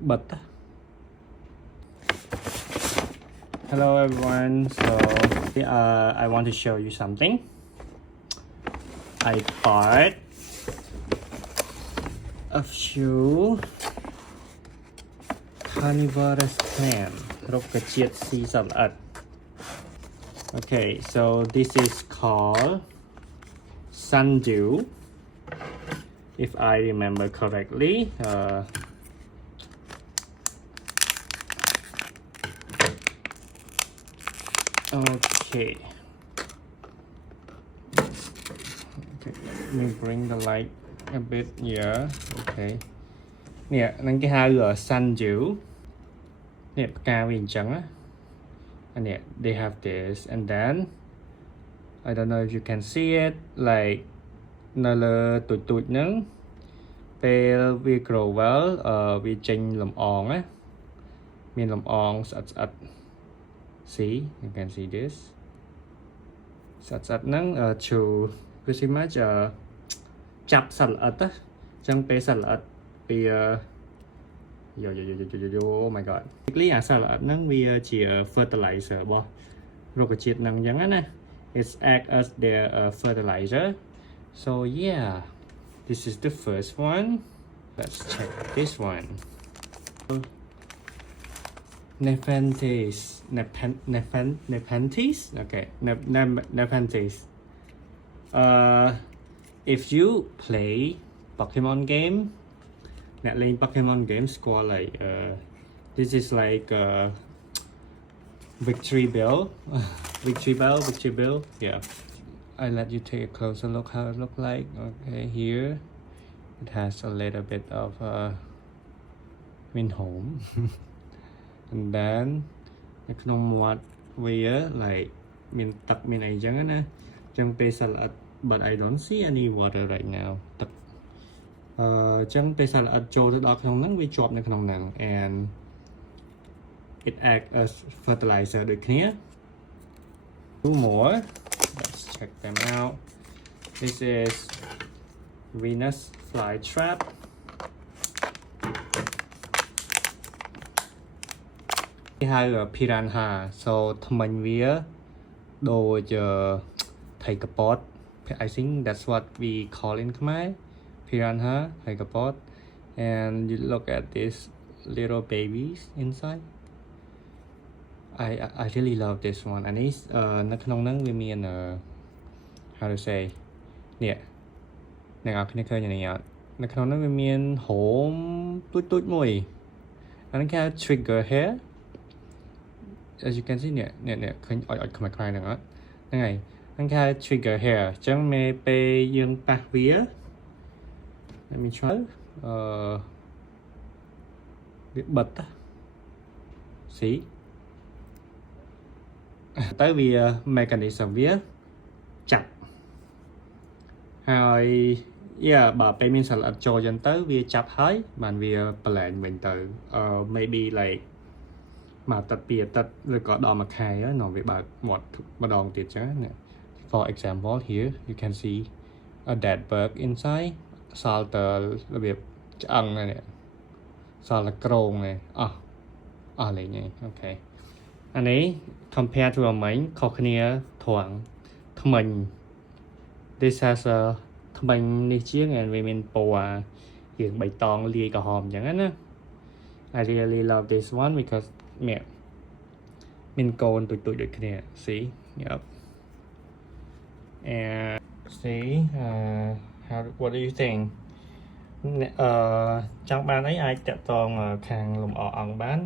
Bật. Hello everyone, so I want to show you something. I bought a few carnivorous plant. Okay, so this is called sundew, if I remember correctly. Okay. Let me bring the light a bit here. Okay. Nè, năng cái hai ở sundew. Nè, ca vì chẳng á. And yeah, they have this, and then I don't know if you can see it, like nơi tụt nắng về we grow well, we change làm on á, miền làm on sạch. See, you can see this. Sạch nắng chủ pretty much chắp sạch á, chẳng pe sạch vì oh my god. Basically sạch nắng vì chỉ fertilizer bo, rồi cái chiết nắng chẳng á, it's act as their fertilizer. So yeah, this is the first one. Let's check this one. Nepenthes. Okay, Nepenthes. If you play Pokemon game, playing Pokemon game score like this is like victory bell. Victory bell. Yeah. I let you take a closer look how it look like. Okay, here it has a little bit of home. And then the what we like tuck chẳng pe salad, but I don't see any water right now. Chẳng pe salad cho đó không nắng we chop không nắng, and it act as fertilizer được kia. Two more. Let's check them out. This is Venus flytrap. Hai là piranha. So mình vía đồ chờ thầy cà pot. I think that's what we call in Khmer. Piranha, thầy cà pot. And you look at these little babies inside. I really love this one. And it's nó không nắng với miền how to say nè ngọc cái này nhỉ, nó không nắng với miền hổm tút mùi. And nó trigger hair. As you can see nè khơi không phải khai nữa. Thế này nó trigger hair chẳng mê pe dương bạc vía. Let me try. Biết bật á. See? Tới vì mechanism vía chặtហើយbà peមានសន្លឹកចូលចឹងទៅវាចាប់ហើយបានវាប្លែនវិញទៅ maybe like មួយអាទិត្យពីរអាទិត្យឬក៏ដល់មួយខែហើយnóវាបើកមាត់ម្ដងទៀតចឹងណា For example here you can see a dead bug inside សល់តរបៀបឆ្អឹងនេះសល់តែក្រងនេះអស់លេងហ្នឹងអូខេអានេះ compare to អាមិញខុសគ្នាត្រង់ថ្មិញ this has a ថ្មិញនេះជាង and វាមានពណ៌ជាងបៃតងលាយក្រហមអញ្ចឹងណា I really love this one because មានកូនទុយដូចគ្នា see yep and see what do you think ចង់បានអីអាចតាក់ទងខាងលំអអង្គបាន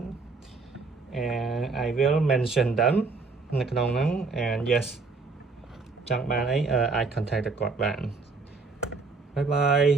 and I will mention them នៅក្នុងហ្នឹង and yes ចង់បានអីអាច contact គាត់បាន bye bye